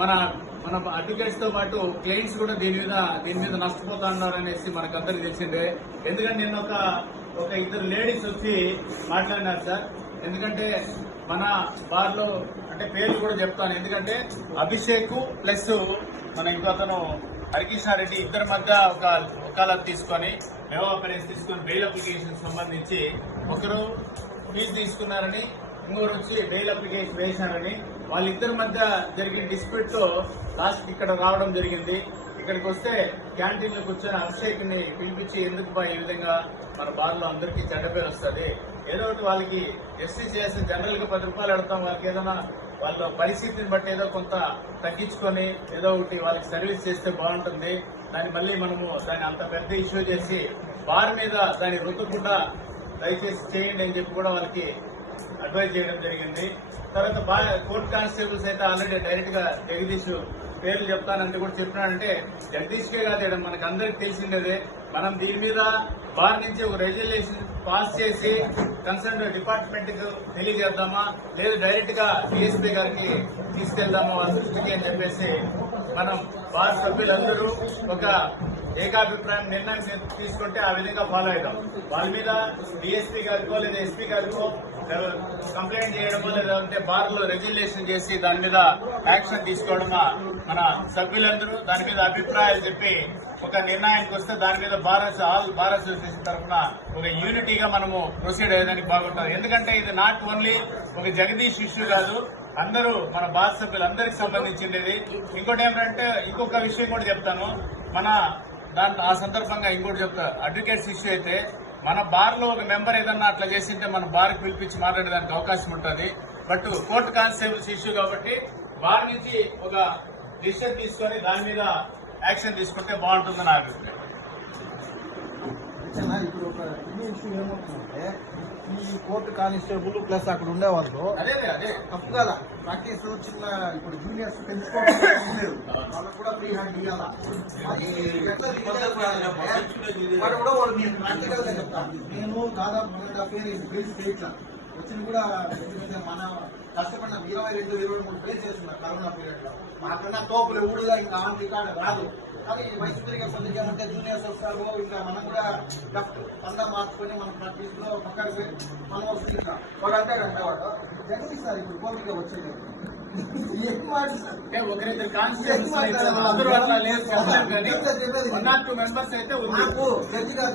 మన మన అడ్వకేట్స్ తో పాటు క్లయింట్స్ కూడా దీని మీద నష్టపోతా ఉన్నారు అనేసి మనకు అందరికి తెలిసిందే. ఎందుకంటే నిన్న ఒక ఇద్దరు లేడీస్ వచ్చి మాట్లాడినారు సార్. ఎందుకంటే మన బార్ లో అంటే పేర్లు కూడా చెప్తాను. ఎందుకంటే అభిషేక్ ప్లస్ మన ఇంకో అతను హరికృష్ణారెడ్డి ఇద్దరి మధ్య ఒక వకాలత్ తీసుకొని డెవలపరెన్స్ తీసుకొని బెయిల్ అప్లికేషన్ సంబంధించి ఒకరు ఫీజు తీసుకున్నారని, ఇంకొకరు వచ్చి బెయిల్ అప్లికేషన్ వేశారని, వాళ్ళిద్దరి మధ్య జరిగిన డిస్ప్యూట్ తో లాస్ట్ ఇక్కడ రావడం జరిగింది. ఇక్కడికి వస్తే క్యాంటీన్ లో కూర్చొని అభిషేక్ ని పిలిపించి ఎందుకు బా ఈ విధంగా మన బార్ లో అందరికీ చెడ్డ పేరు వస్తుంది, ఏదో ఒకటి వాళ్ళకి ఎస్సీ చేసి జనరల్ గా 10 రూపాయలు అడతాం, వాళ్ళకి ఏదైనా వాళ్ళ పరిస్థితిని బట్టి ఏదో కొంత తగ్గించుకొని ఏదో ఒకటి వాళ్ళకి సర్వీస్ చేస్తే బాగుంటుంది, దాన్ని మళ్ళీ మనము దాన్ని అంత పెద్ద ఇష్యూ చేసి బార్ మీద దాన్ని రుద్దకుండా దయచేసి చేయండి అని చెప్పి కూడా వాళ్ళకి అడ్వైజ్ చేయడం జరిగింది. తర్వాత కోర్టు కానిస్టేబుల్స్ అయితే ఆల్రెడీ డైరెక్ట్ గా జగదీష్ పేర్లు చెప్తానంటే కూడా చెప్పినాడంటే జగదీష్కే కాదు, మనకు అందరికి తెలిసిందే. మనం దీని మీద బార్ నుంచి ఒక రెజల్యూషన్ పాస్ చేసి కన్సర్న్ డిపార్ట్మెంట్ కు తెలియజేద్దామా, లేదు డైరెక్ట్ గా డిఎస్పీ గారికి తీసుకెళ్దామా వాళ్ళ దృష్టికి అని చెప్పేసి మనం బార్ సభ్యులందరూ ఒక ఏకాభిప్రాయం నిర్ణయం తీసుకుంటే ఆ విధంగా ఫాలో అవుతాం. వాళ్ళ మీద డిఎస్పీ గారికో లేదా ఎస్పీ గారికో కంప్లైంట్ చేయడమో లేదంటే బార్ లో రెగ్యులేషన్ చేసి దాని మీద యాక్షన్ తీసుకోవడమా మన సభ్యులందరూ దాని మీద అభిప్రాయాలు చెప్పి ఒక నిర్ణయానికి వస్తే దాని మీద ఆల్ బార్ అసోసియేషన్ తరఫున ఒక యూనిటీగా మనము ప్రొసీడ్ అయ్యేదానికి బాగుంటుంది. ఎందుకంటే ఇది నాట్ ఓన్లీ ఒక జగదీష్ ఇష్యూ కాదు, అందరూ మన బార్ సభ్యులందరికి సంబంధించింది. ఇంకోటి ఏమిటంటే ఇంకొక విషయం కూడా చెప్తాను. మన ఆ సందర్భంగా ఇంకోటి చెప్తా, అడ్వకేట్స్ ఇష్యూ అయితే మన బార్ లో ఒక మెంబర్ ఏదన్నా అట్లా చేసింటే మన బార్ కి పిలిపించి మాట్లాడడానికి అవకాశం ఉంటుంది. బట్ కోర్టు కానిస్టేబుల్స్ ఇష్యూ కాబట్టి బార్ నుంచి ఒక డిసిషన్ తీసుకొని దాని మీద యాక్షన్ తీసుకుంటే బాగుంటుందని నా అభిప్రాయం. ఇప్పుడు ఒక ఇష్యూ ఏమవుతుందంటే ఈ కోర్టు కానిస్టేబుల్ ప్లస్ అక్కడ ఉండేవాళ్ళు అదే తప్పు కదా ప్రాక్టీస్ చిన్న ఇప్పుడు జూనియర్స్ పెంచుకోవడం వాళ్ళకు కూడా ఫ్రీ హ్యాండ్ ఇవ్వాలా, వాడు కూడా వాడు నేను ప్రాక్టికల్ గా చెప్తాను. నేను దాదాపు 1.5 బేస్ చేయట్లా వచ్చింది కూడా. ఎందుకంటే మన కష్టపడిన 22-23 ప్లేస్ చేస్తున్నారు కరోనా పీరియడ్ లో. మాకన్నా తోపులు ఊళ్ళో ఇంకా ఆన్ రికార్డు రాదు. కానీ వయసు పెరిగే కొద్దిగా అంటే జూనియర్స్ వస్తారు, ఇంకా మనం కూడా లెఫ్ట్ పందా మార్చుకొని మన ప్రాక్టీస్ లో పక్కన పోయి మనం వస్తుంది. వాడు అంటాడు వాడు జగదీస్తారు ఇప్పుడు కోర్టుగా వచ్చేది ఒకరిద్దరు కానిస్టేబుల్స్ అందరూ అట్లా లేదు కానీ 1 or 2 మెంబర్స్ అయితే నాకు జడ్జి గారు